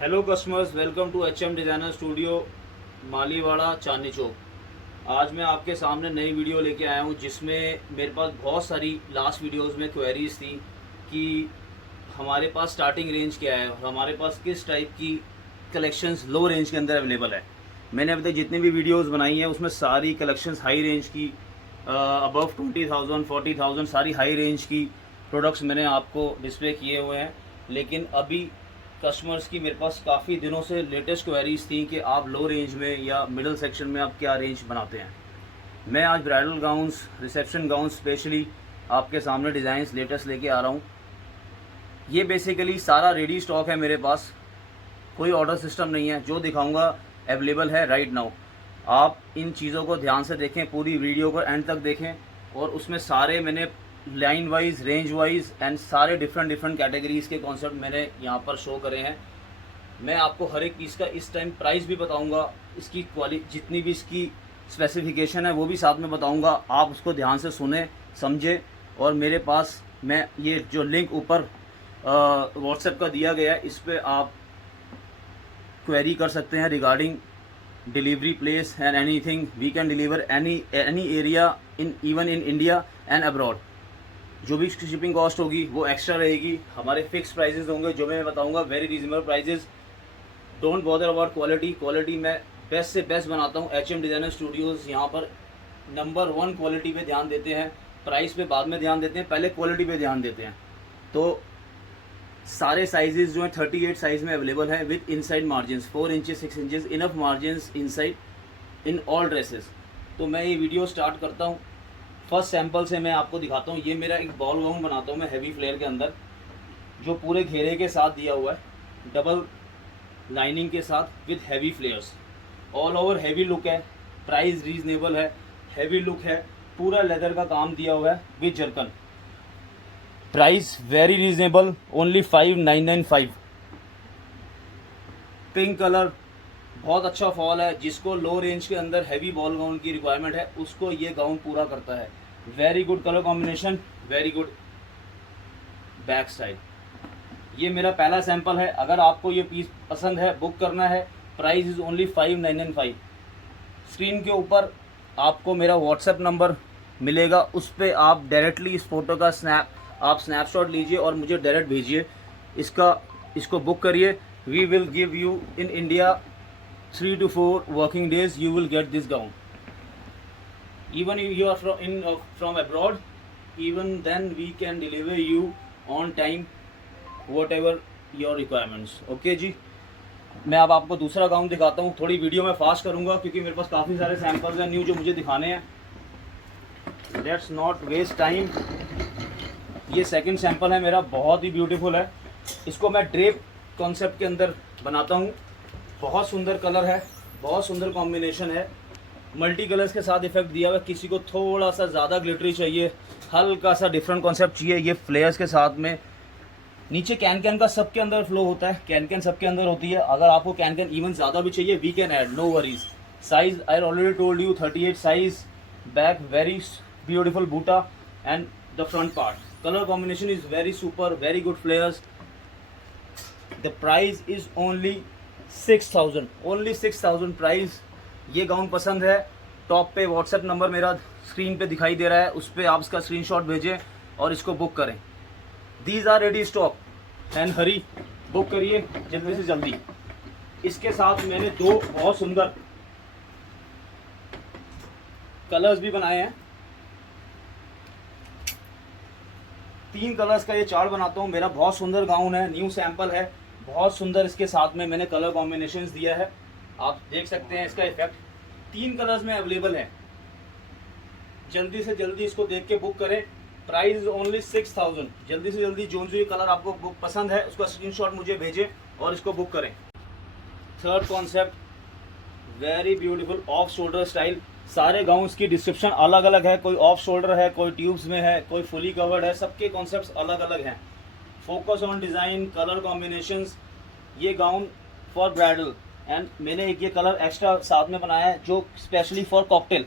Hello customers, welcome to HM designer studio Maliwara Chandni Chowk. आज मैं आपके सामने नई वीडियो लेके आया हूँ जिसमें मेरे पास बहुत सारी लास्ट वीडियोस में क्वेरीज थी कि हमारे पास स्टार्टिंग रेंज क्या है और हमारे पास किस टाइप की कलेक्शंस लो रेंज के अंदर अवेलेबल है। मैंने अभी तक जितनी भी वीडियोस बनाई हैं उसमें सारी कलेक्शंस हाई रेंज की, अबव 20,000 40,000 सारी हाई रेंज की प्रोडक्ट्स मैंने आपको डिस्प्ले किए हुए हैं। लेकिन अभी कस्टमर्स की मेरे पास काफ़ी दिनों से लेटेस्ट क्वेरीज थी कि आप लो रेंज में या मिडिल सेक्शन में आप क्या रेंज बनाते हैं। मैं आज bridal gowns, reception gowns specially आपके सामने डिज़ाइंस लेटेस्ट लेके आ रहा हूँ। ये बेसिकली सारा रेडी स्टॉक है मेरे पास, कोई ऑर्डर सिस्टम नहीं है। जो दिखाऊंगा अवेलेबल है राइट नाउ। आप इन चीज़ों को ध्यान से देखें, पूरी वीडियो को एंड तक देखें और उसमें सारे मैंने line wise, range wise and सारे डिफरेंट कैटेगरीज़ के कॉन्सेप्ट मैंने यहाँ पर शो करे हैं। मैं आपको हर एक पीस का इस टाइम प्राइस भी बताऊँगा, इसकी क्वालिटी जितनी भी इसकी स्पेसिफिकेशन है वो भी साथ में बताऊँगा। आप उसको ध्यान से सुने, समझे। और मेरे पास मैं ये जो लिंक ऊपर व्हाट्सएप का दिया गया है, इस पर आप क्वेरी कर सकते हैं regarding delivery place and anything. We can deliver any area in even in India and abroad. जो भी शिपिंग कॉस्ट होगी वो एक्स्ट्रा रहेगी। हमारे फिक्स प्राइसेस होंगे जो मैं बताऊंगा, very reasonable prices. Don't bother about quality मैं बेस्ट से बेस्ट बनाता हूँ। एचएम डिज़ाइनर स्टूडियोज़ यहाँ पर नंबर 1 क्वालिटी पे ध्यान देते हैं, प्राइस पे बाद में ध्यान देते हैं, पहले क्वालिटी पे ध्यान देते हैं। तो सारे साइजेस जो हैं 38 साइज में अवेलेबल है with inside margins 4 inches 6 inches, enough margins inside in all dresses. तो मैं ये वीडियो स्टार्ट करता हूँ। फर्स्ट सैंपल से मैं आपको दिखाता हूँ। ये मेरा एक बॉल गाउन बनाता हूँ मैं हैवी फ्लेयर के अंदर, जो पूरे घेरे के साथ दिया हुआ है, डबल लाइनिंग के साथ with heavy फ्लेयर्स। All over heavy look है, प्राइस रीजनेबल है, हैवी लुक है, पूरा लेदर का काम दिया हुआ है with zircon. Price very reasonable, only 5,995। Pink colour बहुत अच्छा फॉल है। जिसको लो रेंज के अंदर हैवी बॉल गाउन की रिक्वायरमेंट है उसको ये गाउन पूरा करता है। Very good colour combination, very good back style. ये मेरा पहला सैंपल है। अगर आपको ये पीस पसंद है, बुक करना है, प्राइस इज़ ओनली 5,995। स्क्रीन के ऊपर आपको मेरा व्हाट्सएप नंबर मिलेगा, उस पर आप डायरेक्टली इस फोटो का स्नैपशॉट लीजिए और मुझे डायरेक्ट भेजिए। इसको बुक करिए। We will give you in India 3 to 4 working days you will get this gown. Even if you are from abroad, even then we can deliver you on time whatever your requirements. Okay जी। मैं अब आपको दूसरा gown दिखाता हूँ। थोड़ी video में fast करूँगा क्योंकि मेरे पास काफ़ी सारे सैम्पल्स हैं न्यू जो मुझे दिखाने हैं। Let's not waste time. ये सेकंड सैंपल है मेरा, बहुत ही ब्यूटीफुल है। इसको मैं ड्रेप कॉन्सेप्ट के अंदर बनाता हूँ। बहुत सुंदर कलर है, बहुत सुंदर कॉम्बिनेशन है, मल्टी कलर्स के साथ इफेक्ट दिया हुआ है। किसी को थोड़ा सा ज़्यादा ग्लिटरी चाहिए, हल्का सा डिफरेंट कॉन्सेप्ट चाहिए, ये फ्लेयर्स के साथ में। नीचे कैन का सबके अंदर फ्लो होता है, कैन सबके अंदर होती है। अगर आपको कैन इवन ज़्यादा भी चाहिए we can add, no worries. Size I already told you 38 size. Back very beautiful बूटा and the front part. Colour combination is very super, very good flares. The price is only 6,000, only 6,000 price. ये gown पसंद है, top पे WhatsApp number मेरा screen पे दिखाई दे रहा है, उस पर आप इसका स्क्रीनशॉट भेजें और इसको बुक करें। These are ready stock and hurry, book करिए जल्दी से जल्दी। इसके साथ मैंने 2 बहुत सुंदर कलर्स भी बनाए हैं। 3 कलर्स का ये चार्ट बनाता हूँ। मेरा बहुत सुंदर गाउन है, न्यू सैंपल है, बहुत सुंदर। इसके साथ में मैंने कलर कॉम्बिनेशंस दिया है, आप देख सकते हैं इसका इफेक्ट। 3 कलर्स में अवेलेबल है। जल्दी से जल्दी इसको देख के बुक करें। Price only 6,000। जल्दी से जल्दी जो भी कलर आपको बुक पसंद है उसका स्क्रीनशॉट मुझे भेजें और इसको बुक करें। Third concept, very beautiful off shoulder style. सारे गाउन्स की डिस्क्रिप्शन अलग अलग है, कोई ऑफ शोल्डर है, कोई ट्यूब्स में है, कोई फुली कवर्ड है, सबके कॉन्सेप्ट्स अलग अलग हैं। Focus on design, colour combinations. ये गाउन फॉर ब्राइडल एंड मैंने एक ये कलर एक्स्ट्रा साथ में बनाया है जो स्पेशली फॉर कॉकटेल।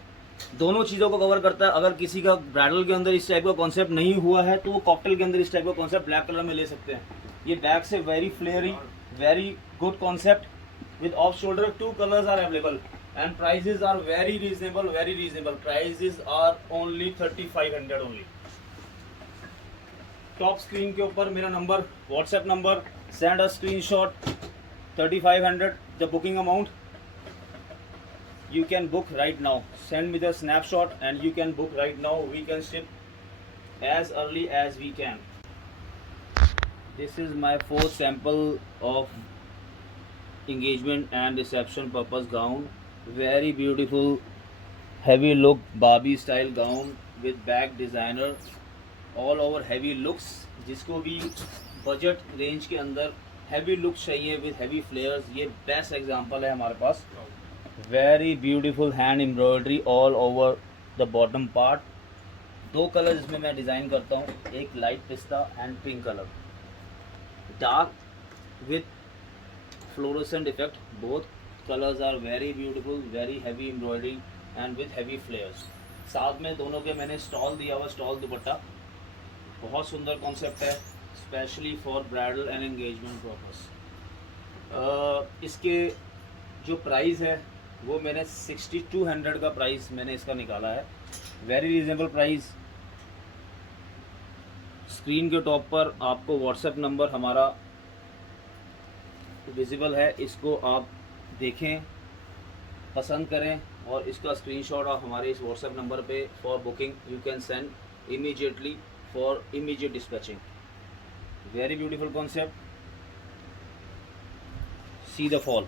दोनों चीज़ों को कवर करता है। अगर किसी का ब्राइडल के अंदर इस टाइप का कॉन्सेप्ट नहीं हुआ है तो वो कॉकटेल के अंदर इस टाइप का कॉन्सेप्ट ब्लैक कलर में ले सकते हैं। ये बैक से very फ्लेयरी Very good concept. With off shoulder, two colors are available and prices are very reasonable. Very reasonable. Prices are only 3500 only. Top screen के ऊपर मेरा number, WhatsApp number, send a screenshot 3500 the booking amount. You can book right now. Send me the snapshot and you can book right now. We can ship as early as we can. This is my fourth sample of engagement and reception purpose gown. Very beautiful, heavy look Barbie style gown with back designer. All over heavy looks. जिसको भी budget range के अंदर heavy looks चाहिए with heavy flares, ये best example है हमारे पास. Very beautiful hand embroidery all over the bottom part. दो कलर इसमें मैं डिज़ाइन करता हूँ, एक light pista and pink colour. Dark with fluorescent effect. Both colours are very beautiful, very heavy embroidery and with heavy flares. साथ में दोनों के मैंने स्टॉल दिया हुआ, स्टॉल दुपट्टा. बहुत सुंदर कॉन्सेप्ट है, specially for bridal and engagement purpose. इसके जो प्राइस है वो मैंने 6200 का प्राइस मैंने इसका निकाला है. Very reasonable price. स्क्रीन के टॉप पर आपको व्हाट्सएप नंबर हमारा विजिबल है, इसको आप देखें, पसंद करें और इसका स्क्रीनशॉट आप हमारे इस व्हाट्सएप नंबर पे for booking you can send immediately for immediate dispatching. Very beautiful concept. See the fall.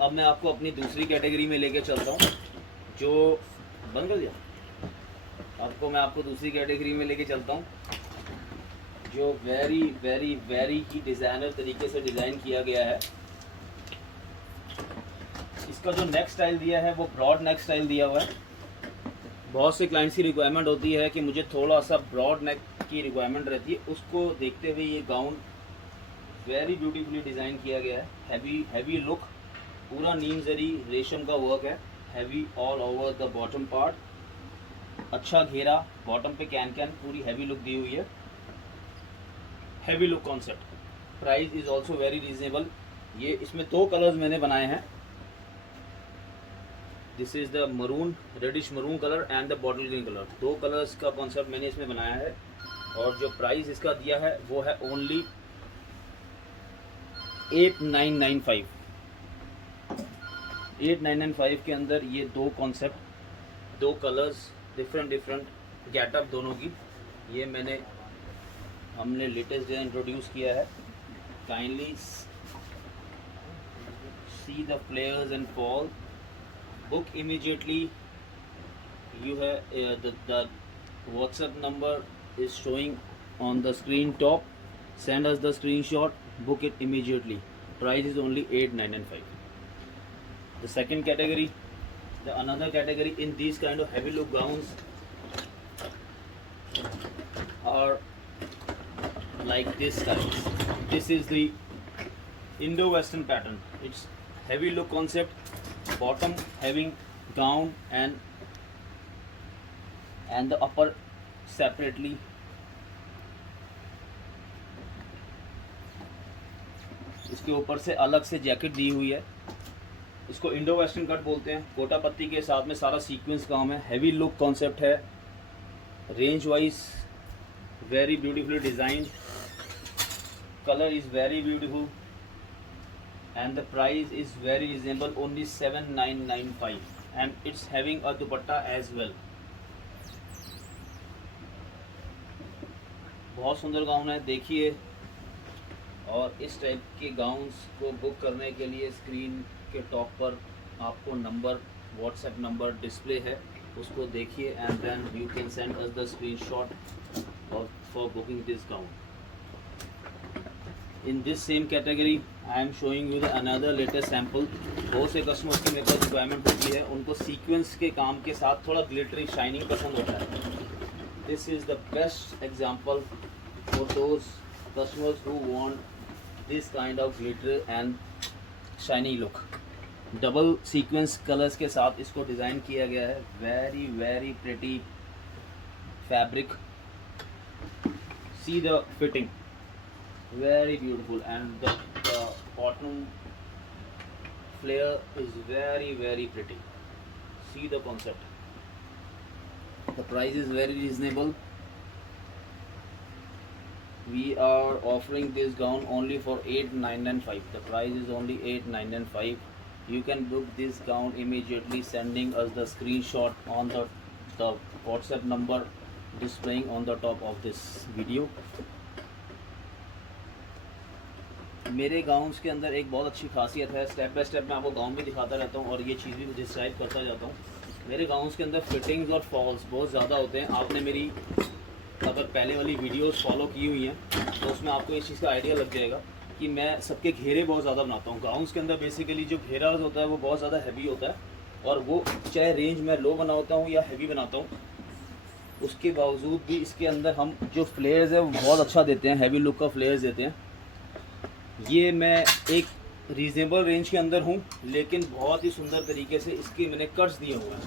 अब मैं आपको अपनी दूसरी कैटेगरी में लेके चलता हूँ, जो बंद कर दिया. आपको दूसरी कैटेगरी में लेके चलता हूँ जो वेरी वेरी वेरी ही डिज़ाइनर तरीके से डिज़ाइन किया गया है. इसका जो नेक स्टाइल दिया है वो ब्रॉड नेक स्टाइल दिया हुआ है. बहुत से क्लाइंट्स की रिक्वायरमेंट होती है कि मुझे थोड़ा सा ब्रॉड नेक की रिक्वायरमेंट रहती है, उसको देखते हुए ये गाउन वेरी ब्यूटीफुली डिज़ाइन किया गया है. हैवी लुक, पूरा नीम जरी रेशम का वर्क है. Heavy all over the bottom part. अच्छा घेरा, बॉटम पे कैन पूरी हैवी लुक दी हुई है. Heavy look concept. Price is also very reasonable. ये इसमें दो कलर्स मैंने बनाए हैं. This is the maroon, reddish maroon colour and the bottle green colour. दो कलर्स का कॉन्सेप्ट मैंने इसमें बनाया है और जो प्राइस इसका दिया है वो है ओनली 8995. 8995 के अंदर ये दो कॉन्सेप्ट, दो कलर्स, डिफरेंट गेटअप दोनों की, ये हमने लेटेस्ट डिज़ाइन इंट्रोड्यूस किया है. Kindly see the फ्लेयर्स and fall. Book immediately. You have the WhatsApp number is showing on the screen top. Send us the screenshot. Book it immediately. Price is only 8995. The second category, another category in these kind of heavy look gowns are like this type. This is the Indo-Western pattern. It's heavy look concept. Bottom having gown and the upper separately. इसके ऊपर से अलग से jacket दी हुई है. इसको Indo western cut बोलते हैं. कोटा पत्ती के साथ में सारा सीक्वेंस काम है. हैवी लुक कॉन्सेप्ट है. Range wise very beautifully design. Colour is very beautiful and the price is very reasonable, only 7995, and it's having a dupatta as well. बहुत सुंदर गाउन है, देखिए. और इस टाइप के गाउन्स को बुक करने के लिए स्क्रीन के टॉप पर आपको नंबर, व्हाट्सएप नंबर डिस्प्ले है, उसको देखिए and then you can send us the screenshot for booking this gown. In this same category, I am showing you the another latest sample. बहुत से कस्टमर्स की मेरे पास रिक्वायरमेंट होती है, उनको सीक्वेंस के काम के साथ थोड़ा ग्लिटरी शाइनिंग पसंद होता है. This is the best example for those customers who want this kind of glitter and shiny look. Double sequence colours के साथ इसको डिज़ाइन किया गया है। Very very pretty fabric, see the fitting, very beautiful, and the bottom flare is very very pretty. See the concept. The price is very reasonable. We are offering this gown only for 8,995. The price is only 8,995. You can book this gown immediately sending us the screenshot on the WhatsApp number displaying on the top of this video. मेरे gowns के अंदर एक बहुत अच्छी खासियत है, step by step मैं आपको गाउन भी दिखाता रहता हूँ और ये चीज़ भी डिस्क्राइब करता जाता हूँ। मेरे गाउन्स के अंदर फिटिंग्स और फॉल्स बहुत ज़्यादा होते हैं। आपने मेरी अगर पहले वाली वीडियोस फॉलो की हुई हैं तो उसमें आपको इस चीज़ का आइडिया लग जाएगा कि मैं सबके घेरे बहुत ज़्यादा बनाता हूँ। गाउन्स के अंदर बेसिकली जो घेरा होता है वो बहुत ज़्यादा हैवी होता है, और वो चाहे रेंज में लो बनाता हूँ या हैवी बनाता हूँ, उसके बावजूद भी इसके अंदर हम जो फ्लेयर्स है वो बहुत अच्छा देते हैं, हैवी लुक का फ्लेयर्स देते हैं। ये मैं एक रीजनेबल रेंज के अंदर हूँ, लेकिन बहुत ही सुंदर तरीके से इसके मैंने कट्स दिए हुए हैं।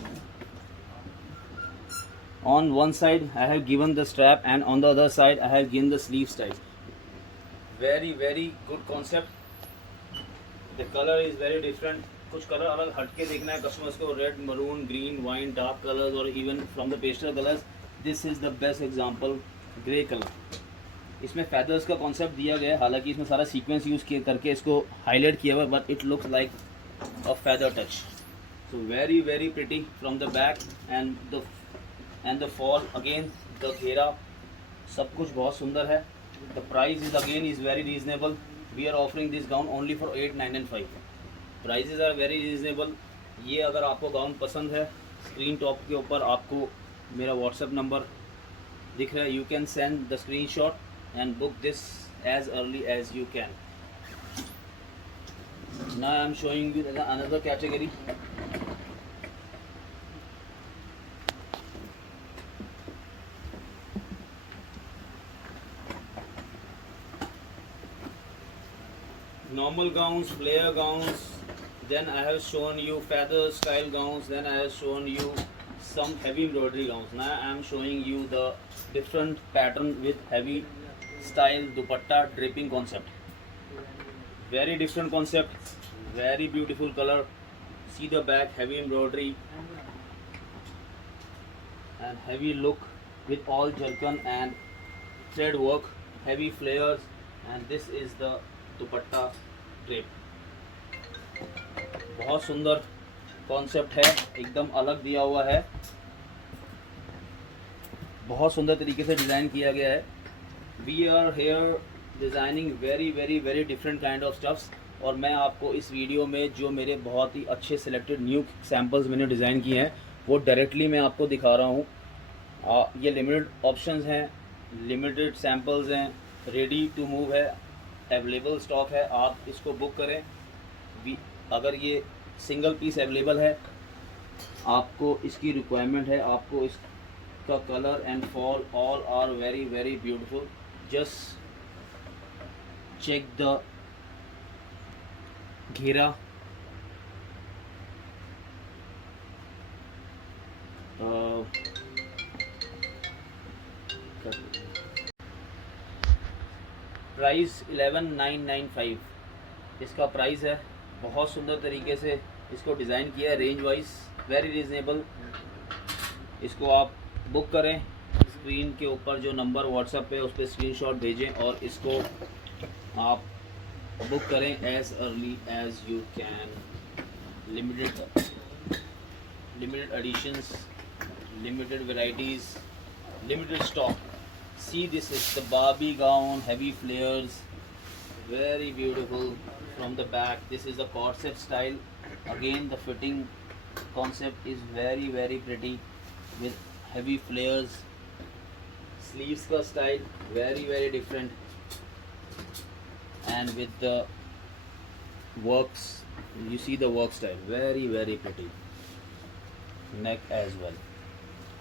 On one side I have given the strap and on the other side I have given the sleeve style. Very very good concept. The colour is very different. कुछ कलर अलग हटके देखना है कस्टमर्स को, red, maroon, green, wine, dark colours और even from the pastel colours. This is the best example, grey colour. इसमें feathers का concept दिया गया है, हालांकि इसमें सारा सीक्वेंस यूज़ किए करके इसको हाईलाइट किया हुआ, but it looks like a feather touch. So very very pretty from the back and the fall again, the घेरा, सब कुछ बहुत सुंदर है। The price is again is very reasonable. We are offering this gown only for 8,995। Prices are very reasonable. ये अगर आपको gown पसंद है, स्क्रीन टॉप के ऊपर आपको मेरा व्हाट्सएप नंबर दिख रहा है, you can send the screen shot and book this as early as you can. Now I am showing you another category. Normal gowns, flare gowns, then I have shown you feather style gowns, then I have shown you some heavy embroidery gowns. Now I am showing you the different pattern with heavy style dupatta draping concept. Very different concept, very beautiful color. See the back, heavy embroidery and heavy look with all jerkin and thread work, heavy flares, and this is the dupatta drape. बहुत सुंदर concept है, एकदम अलग दिया हुआ है, बहुत सुंदर तरीके से डिज़ाइन किया गया है। We are here designing very very very different kind of stuffs, और मैं आपको इस वीडियो में जो मेरे बहुत ही अच्छे सिलेक्टेड न्यू सैम्पल्स मैंने डिज़ाइन किए हैं वो डायरेक्टली मैं आपको दिखा रहा हूँ। ये लिमिटेड ऑप्शंस हैं, लिमिटेड सैम्पल्स हैं, रेडी टू मूव है, अवेलेबल स्टॉक है, आप इसको बुक करें। अगर ये सिंगल पीस अवेलेबल है, आपको इसकी रिक्वायरमेंट है, आपको इसका colour and fall all are very very beautiful. Just check the घेरा, प्राइस 11,995 इसका प्राइस है। बहुत सुंदर तरीके से इसको डिज़ाइन किया है, रेंज वाइज वेरी रीजनेबल। इसको आप बुक करें, स्क्रीन के ऊपर जो नंबर व्हाट्सएप पे उस पर स्क्रीनशॉट भेजें और इसको आप बुक करें as early as you can. Limited editions, limited varieties, limited stock. See this is the Barbie gown, heavy flares, very beautiful from the back. This is the corset style. Again the fitting concept is very very pretty with heavy flares. Sleeves ka style very very different, and with the works, you see the work style very very pretty. Neck as well.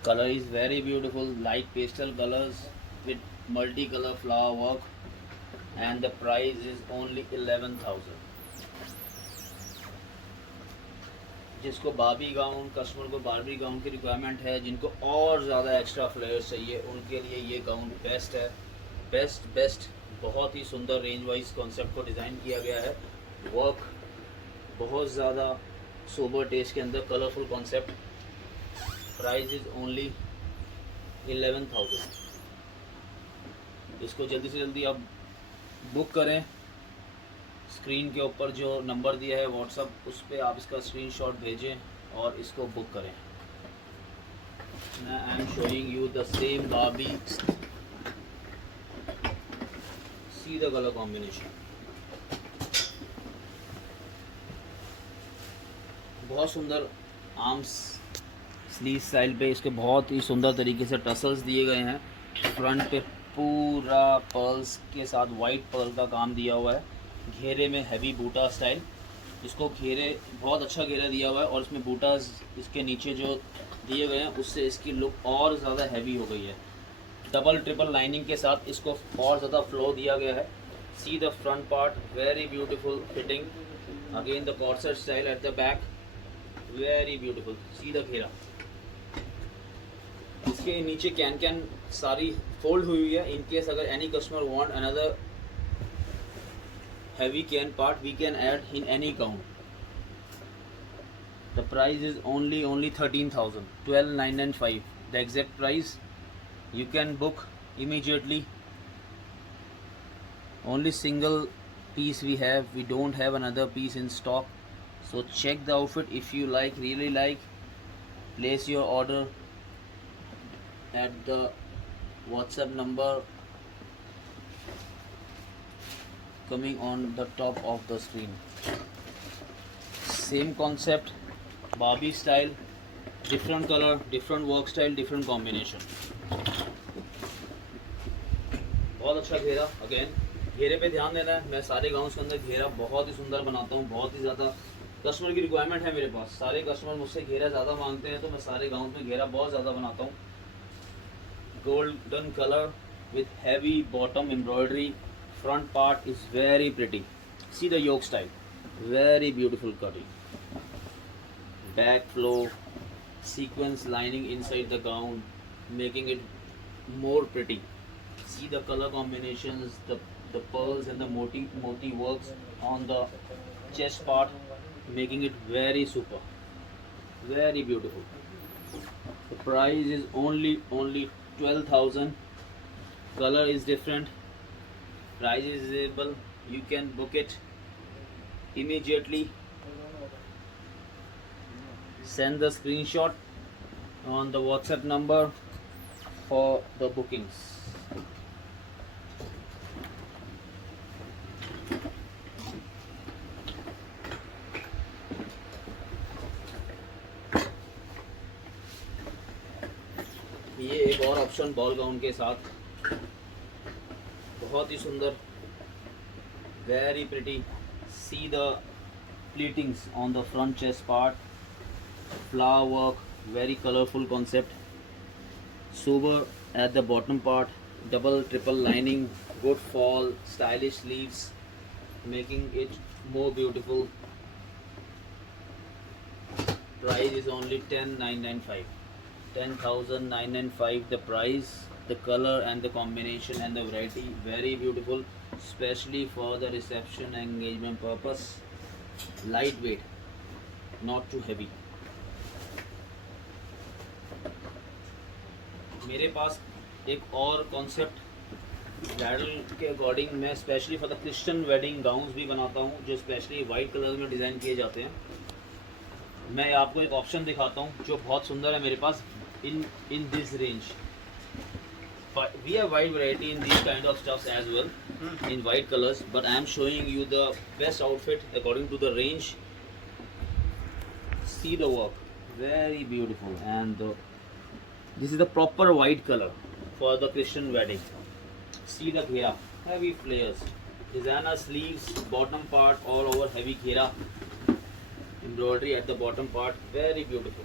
Color is very beautiful, light pastel colors with multicolor flower work, and the price is only 11,000. जिसको Barbie gown, customer को Barbie gown की requirement है, जिनको और ज़्यादा extra फ्लेयर्स चाहिए, उनके लिए ये गाउन बेस्ट है। बेस्ट बहुत ही सुंदर रेंज वाइज कॉन्सेप्ट को डिज़ाइन किया गया है। वर्क बहुत ज़्यादा सोबर टेस्ट के अंदर, colourful concept. Price is only 11,000। इसको जल्दी से जल्दी आप बुक करें। स्क्रीन के ऊपर जो नंबर दिया है व्हाट्सअप, उस पर आप इसका स्क्रीनशॉट भेजें और इसको बुक करें। I am showing you the same Barbie. C the colour combination, बहुत सुंदर आर्म्स स्लीव स्टाइल पे इसके बहुत ही सुंदर तरीके से टसल्स दिए गए हैं। फ्रंट पे पूरा पर्ल्स के साथ वाइट पर्ल का काम दिया हुआ है। घेरे में हैवी बूटा स्टाइल, इसको घेरे बहुत अच्छा घेरा दिया हुआ है और इसमें बूटास इसके नीचे जो दिए गए हैं उससे इसकी लुक और ज़्यादा हैवी हो गई है। डबल ट्रिपल लाइनिंग के साथ इसको और ज़्यादा फ्लो दिया गया है। See the front part, very beautiful fitting. Again the corset style at the back, very beautiful. C the घेरा, इसके नीचे कैन सारी फोल्ड हुई है। इन केस अगर any customer want another heavy can part, we can add in any gown. The price is only 13,000, 12,995. The exact price. You can book immediately. Only single piece we have. We don't have another piece in stock. So check the outfit. If you like, really like, place your order at the WhatsApp number coming on the top of the screen. Same concept, Barbie style, different color, different work style, different combination. बहुत अच्छा घेरा। Again घेरे पे ध्यान देना है। मैं सारे गाउन्स के अंदर घेरा बहुत ही सुंदर बनाता हूँ। बहुत ही ज़्यादा कस्टमर की रिक्वायरमेंट है मेरे पास। सारे कस्टमर मुझसे घेरा ज़्यादा मांगते हैं, तो मैं सारे गाउन्स में घेरा बहुत ज़्यादा बनाता हूँ। Golden colour with heavy bottom embroidery. Front part is very pretty. See the yoke style, very beautiful cutting. Back flow, sequence lining inside the gown, making it more pretty. See the color combinations, the pearls and the moti works on the chest part, making it very super, very beautiful. The price is only 12,000. Color is different. Price is reasonable. You can book it immediately. Send the screenshot on the WhatsApp number for the bookings. ये एक और option ball gown के साथ, बहुत ही सुंदर, very pretty. See the pleatings on the front chest part, flower work, very colourful concept. Sober at the bottom part, double triple lining, good fall, stylish sleeves, making it more beautiful. Price is only 10,995, 10,995 the price. The color and the combination and the variety very beautiful, especially for the reception and engagement purpose. Lightweight, not too heavy. मेरे पास एक और concept bridal के according मैं specially for the Christian wedding gowns भी बनाता हूँ, जो specially white colour में डिज़ाइन किए जाते हैं। मैं आपको एक ऑप्शन दिखाता हूँ जो बहुत सुंदर है मेरे पास in this range. But we have wide variety in these kind of stuffs as well, in white colors, but I am showing you the best outfit according to the range. See the work, very beautiful, and this is the proper white color for the Christian wedding. See the ghera, heavy flares, designer sleeves, bottom part all over heavy ghera, embroidery at the bottom part, very beautiful,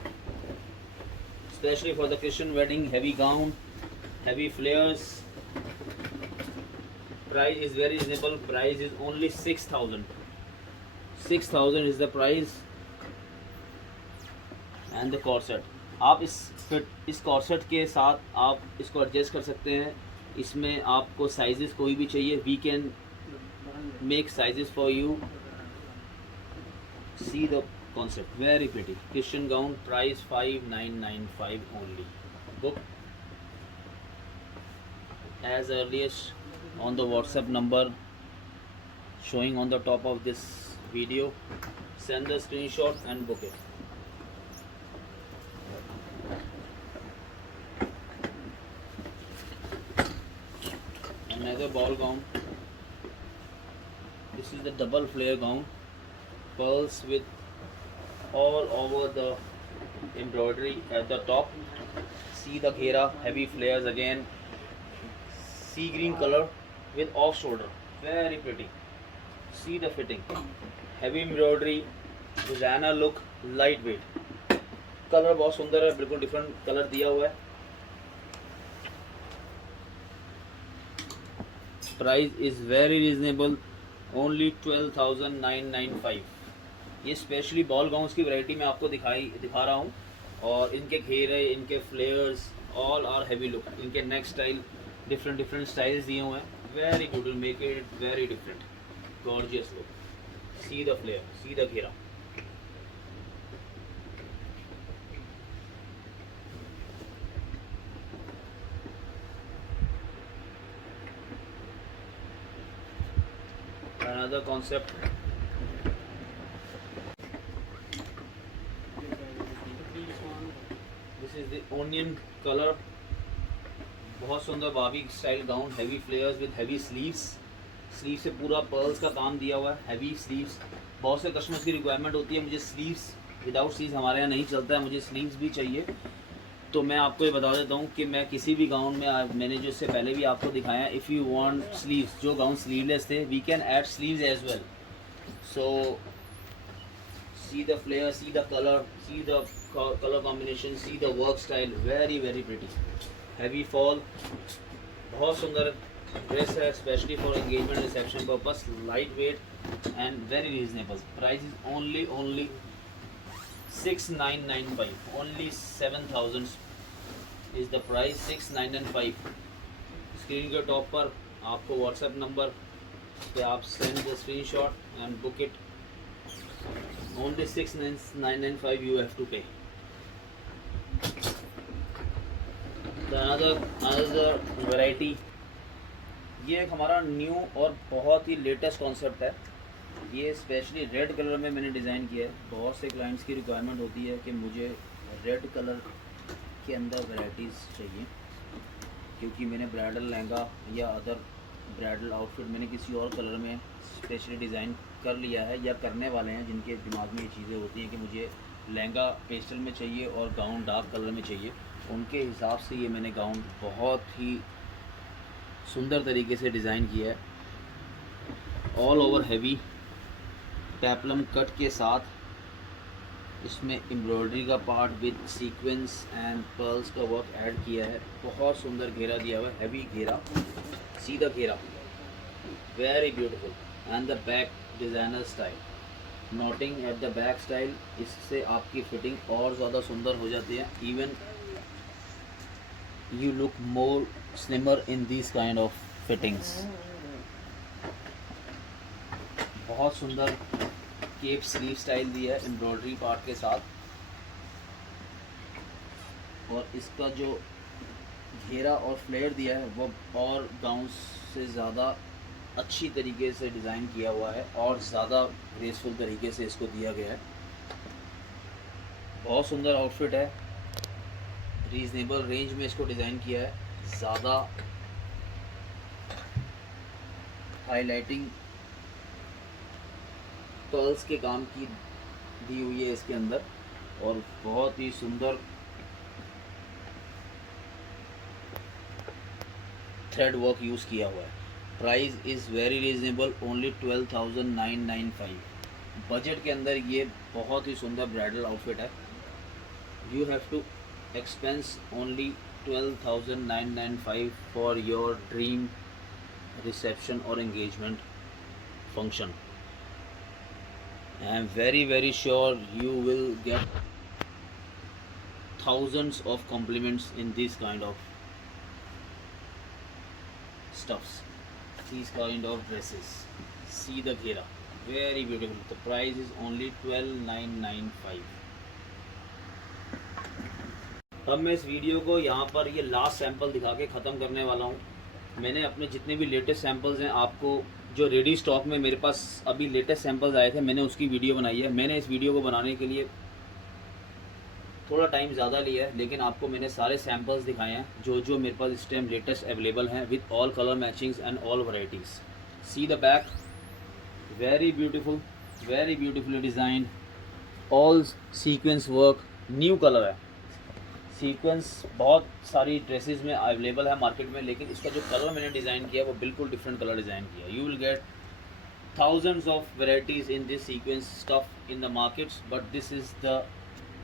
especially for the Christian wedding. Heavy gown, heavy flares. Price is very reasonable. Price is only 6,000. 6,000 is the price and the corset. आप इस corset के साथ आप इसको adjust कर सकते हैं। इसमें आपको साइजेस कोई भी चाहिए, we can make sizes for you. See the concept, very pretty Christian gown, price 5995 only. Book as earliest on the WhatsApp number showing on the top of this video. Send the screenshot and book it. Another ball gown. This is the double flare gown, pearls with all over the embroidery at the top. See the ghera, heavy flares again, sea green color with off shoulder, very pretty. See the fitting, heavy embroidery, designer look, lightweight. Colour बहुत सुंदर है, बिल्कुल different colour दिया हुआ है। Price is very reasonable, only 12,995। ये specially ball gowns की variety मैं आपको दिखा रहा हूँ। और इनके घेरे, इनके flares all are heavy look. इनके नेक स्टाइल डिफरेंट स्टाइल्स दिए हुए हैं, very beautiful, make it very different, gorgeous look. See the flare, see the घेरा। Another concept, this is the onion color, बहुत सुंदर बाबी style gown, heavy flares with heavy sleeves. Sleeve से पूरा pearls का काम दिया हुआ है, हैवी स्लीव्स। बहुत से कस्टमर्स की रिक्वायरमेंट होती है, मुझे स्लीव्स, विदाउट स्लीव्स हमारे यहाँ नहीं चलता है, मुझे स्लीव्स भी चाहिए। तो मैं आपको ये बता देता हूँ कि मैं किसी भी गाउन में, मैंने जो इससे पहले भी आपको दिखाया, इफ़ यू वांट स्लीव्स, जो गाउन स्लीवलेस थे, we can add sleeves as well. So see the flare, see the colour, see the colour combination, see the work style, very pretty. Heavy fall, बहुत सुंदर dress है, specially for engagement reception purpose, light weight and very reasonable. Price is only 6995, only 7,000 is the price, 6995। Screen के top पर आपको WhatsApp number पे आप send the screenshot and book it, only 6995 you have to pay। another variety, ये एक हमारा new और बहुत ही लेटेस्ट कॉन्सेप्ट है। ये स्पेशली रेड कलर में मैंने डिज़ाइन किया है। बहुत से क्लाइंट्स की रिक्वायरमेंट होती है कि मुझे रेड कलर के अंदर वैराइटीज़ चाहिए, क्योंकि मैंने ब्राइडल लहंगा या अदर ब्राइडल आउटफिट मैंने किसी और कलर में स्पेशली डिज़ाइन कर लिया है या करने वाले हैं, जिनके दिमाग में ये चीज़ें होती हैं कि मुझे लहंगा पेस्टल में चाहिए और गाउन डार्क कलर में चाहिए। उनके हिसाब से ये मैंने गाउन बहुत ही सुंदर तरीके से डिज़ाइन किया है। All over heavy peplum cut के साथ इसमें एम्ब्रॉयडरी का part with sequence and pearls का वर्क ऐड किया है। बहुत सुंदर घेरा दिया हुआ है, हैवी घेरा, सीधा घेरा, very beautiful. And the back designer style, knotting at the back style, इससे आपकी फिटिंग और ज़्यादा सुंदर हो जाती है। Even you look more slimmer in this kind of fittings. बहुत सुंदर केप स्लीव स्टाइल दिया है एम्ब्रॉयडरी पार्ट के साथ, और इसका जो घेरा और फ्लेयर दिया है वो और गाउन से ज़्यादा अच्छी तरीके से डिज़ाइन किया हुआ है और ज़्यादा ग्रेसफुल तरीके से इसको दिया गया है। बहुत सुंदर आउटफिट है, रीज़नेबल रेंज में इसको डिज़ाइन किया है। ज़्यादा हाईलाइटिंग पर्ल्स के काम की दी हुई है इसके अंदर, और बहुत ही सुंदर थ्रेड वर्क यूज़ किया हुआ है। Price is very reasonable, only 12,995। Budget के अंदर ये बहुत ही सुंदर ब्राइडल आउटफिट है। You have to expense only 12,995 for your dream reception और engagement function. I am very sure you will get thousands of compliments in this kind of stuffs, these kind of dresses. See the ghera, very beautiful. The price is only 12,995. अब मैं इस video को यहाँ पर ये last sample दिखा के ख़त्म करने वाला हूँ। मैंने अपने जितने भी लेटेस्ट सैंपल्स हैं, आपको जो रेडी स्टॉक में मेरे पास अभी लेटेस्ट सैंपल्स आए थे, मैंने उसकी वीडियो बनाई है। मैंने इस वीडियो को बनाने के लिए थोड़ा टाइम ज़्यादा लिया है, लेकिन आपको मैंने सारे सैंपल्स दिखाए हैं जो जो मेरे पास इस टाइम लेटेस्ट अवेलेबल हैं, with all colour matchings and all varieties. See the back, very beautifully design, all sequence work, new colour है। सीक्वेंस बहुत सारी ड्रेसेस में अवेलेबल है मार्केट में, लेकिन इसका जो कलर मैंने डिज़ाइन किया वो बिल्कुल डिफरेंट कलर डिज़ाइन किया। You will get thousands of varieties in this sequence stuff in the markets, but this is the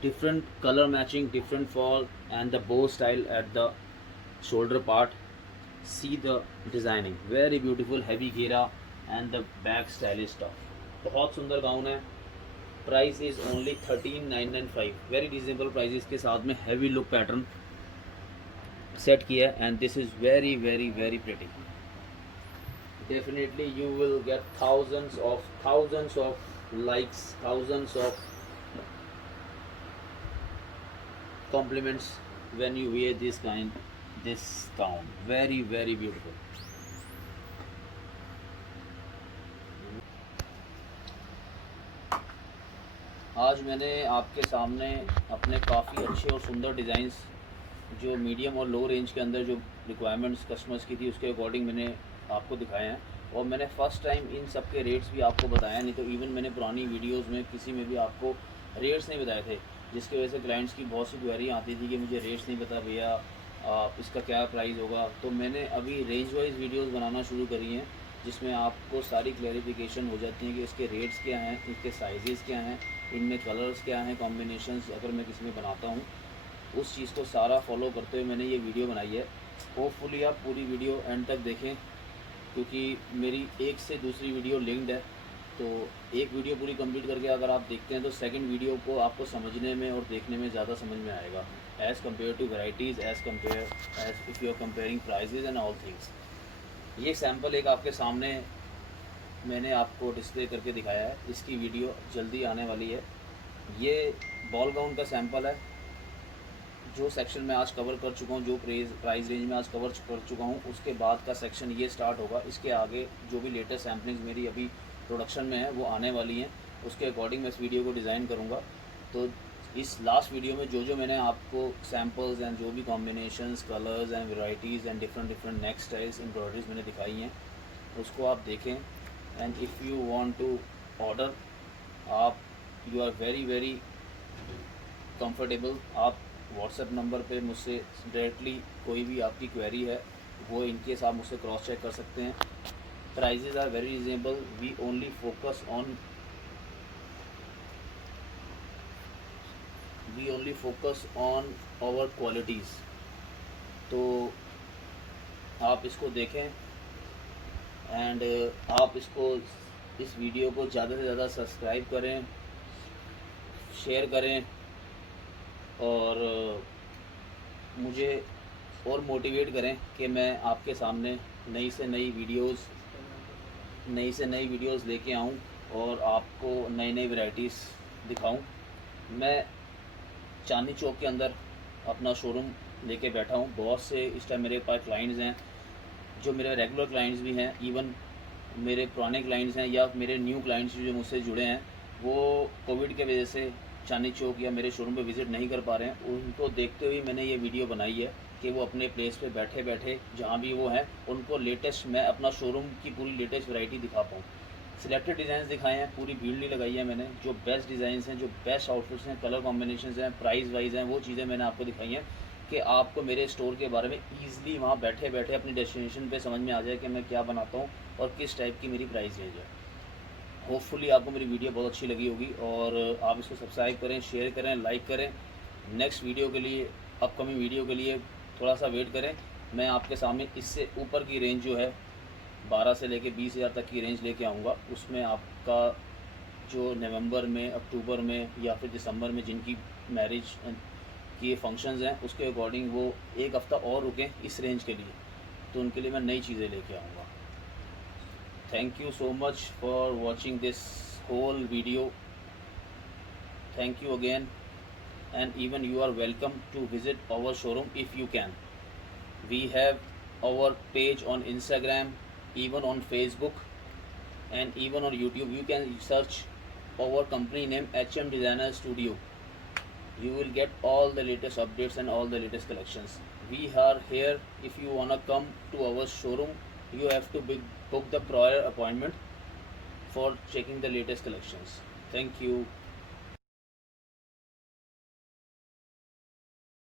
different color matching, different fall, and the bow style at the shoulder part. See the designing, very beautiful, heavy घेरा and the back stylish stuff. बहुत सुंदर gown है। Price is only 13,995, very reasonable price के साथ में heavy look pattern set किया है, and this is very pretty. Definitely you will get thousands of likes, thousands of compliments when you wear this gown. Very beautiful. आज मैंने आपके सामने अपने काफ़ी अच्छे और सुंदर डिज़ाइंस जो मीडियम और लो रेंज के अंदर जो रिक्वायरमेंट्स कस्टमर्स की थी उसके अकॉर्डिंग मैंने आपको दिखाए हैं, और मैंने फ़र्स्ट टाइम इन सब के रेट्स भी आपको बताया। नहीं तो इवन मैंने पुरानी वीडियोस में किसी में भी आपको रेट्स नहीं बताए थे, जिसकी वजह से क्लाइंट्स की बहुत सी क्वेरी आती थी कि मुझे रेट्स नहीं पता भैया, इसका क्या प्राइस होगा। तो मैंने अभी रेंज वाइज वीडियोस बनाना शुरू करी हैं, जिसमें आपको सारी क्लैरिफिकेशन हो जाती है कि इसके रेट्स क्या हैं, इसके साइजेस क्या हैं, इनमें कलर्स क्या हैं, कॉम्बिनेशंस अगर मैं किसी में बनाता हूँ, उस चीज़ को सारा फॉलो करते हुए मैंने ये वीडियो बनाई है। होपफुली आप पूरी वीडियो एंड तक देखें, क्योंकि मेरी एक से दूसरी वीडियो लिंक्ड है। तो एक वीडियो पूरी कंप्लीट करके अगर आप देखते हैं तो सेकंड वीडियो को आपको समझने में और देखने में ज़्यादा समझ में आएगा, as compare to varieties, as if you are comparing prices and all things. ये सैम्पल एक आपके सामने मैंने आपको डिस्प्ले करके दिखाया है, इसकी वीडियो जल्दी आने वाली है। ये बॉल गाउन का सैम्पल है, जो सेक्शन में आज कवर कर चुका हूँ, जो प्राइस रेंज में आज कवर कर चुका हूँ, उसके बाद का सेक्शन ये स्टार्ट होगा। इसके आगे जो भी लेटेस्ट सैम्पलिंग्स मेरी अभी प्रोडक्शन में है वो आने वाली हैं, उसके अकॉर्डिंग मैं इस वीडियो को डिज़ाइन करूँगा। तो इस लास्ट वीडियो में जो जो मैंने आपको सैम्पल्स एंड जो भी combinations, colours and varieties and different neck styles, embroideries मैंने दिखाई हैं, उसको आप देखें। And if you want to order, आप यू आर वेरी कंफर्टेबल, आप व्हाट्सएप नंबर पे मुझसे डायरेक्टली कोई भी आपकी क्वेरी है वो इनकेस आप मुझसे क्रॉस चेक कर सकते हैं। Prices are very reasonable, we only focus on our qualities. तो आप इसको देखें एंड आप इस वीडियो को ज़्यादा से ज़्यादा सब्सक्राइब करें, शेयर करें, और मुझे और मोटिवेट करें कि मैं आपके सामने नई से नई वीडियोस लेके आऊँ और आपको नई वैराइटीज़ दिखाऊं। मैं चांदनी चौक के अंदर अपना शोरूम लेके बैठा हूँ। बहुत से इस टाइम मेरे पास क्लाइंट्स हैं, जो मेरे रेगुलर क्लाइंट्स भी हैं, इवन मेरे पुराने क्लाइंट्स हैं या मेरे न्यू क्लाइंट्स जो मुझसे जुड़े हैं, वो कोविड के वजह से चांदनी चौक या मेरे शोरूम पे विज़िट नहीं कर पा रहे हैं। उनको देखते हुए मैंने ये वीडियो बनाई है कि वो अपने प्लेस पे बैठे बैठे जहाँ भी वो हैं, उनको लेटेस्ट मैं अपना शोरूम की पूरी लेटेस्ट वैरायटी दिखा पाऊँ। सिलेक्टेड डिज़ाइन दिखाए हैं, पूरी भीड़ नहीं लगाई है मैंने। जो बेस्ट डिज़ाइंस हैं, जो बेस्ट आउटफिट्स हैं, कलर कॉम्बिनेशन हैं, प्राइस वाइज हैं, वो चीज़ें मैंने आपको दिखाई हैं कि आपको मेरे स्टोर के बारे में ईज़िली वहाँ बैठे बैठे अपनी डेस्टिनेशन पे समझ में आ जाए कि मैं क्या बनाता हूँ और किस टाइप की मेरी प्राइस रेंज है। होपफुली आपको मेरी वीडियो बहुत अच्छी लगी होगी, और आप इसको सब्सक्राइब करें, शेयर करें, लाइक करें। नेक्स्ट वीडियो के लिए, अपकमिंग वीडियो के लिए थोड़ा सा वेट करें। मैं आपके सामने इससे ऊपर की रेंज जो है 12 से लेके 20,000 तक की रेंज लेके आऊँगा। उसमें आपका जो नवंबर में, अक्टूबर में या फिर दिसंबर में जिनकी मैरिज कि ये फंक्शंस हैं, उसके अकॉर्डिंग वो एक हफ़्ता और रुकें इस रेंज के लिए, तो उनके लिए मैं नई चीज़ें लेके आऊँगा। Thank you so much for watching this whole video. Thank you again, and even you are welcome to visit our showroom if you can. We have our page on Instagram, even on Facebook, and even on YouTube. You can search our company name HM Designer Studio. You will get all the latest updates and all the latest collections. We are here. If you wanna come to our showroom, you have to book the prior appointment for checking the latest collections. Thank you.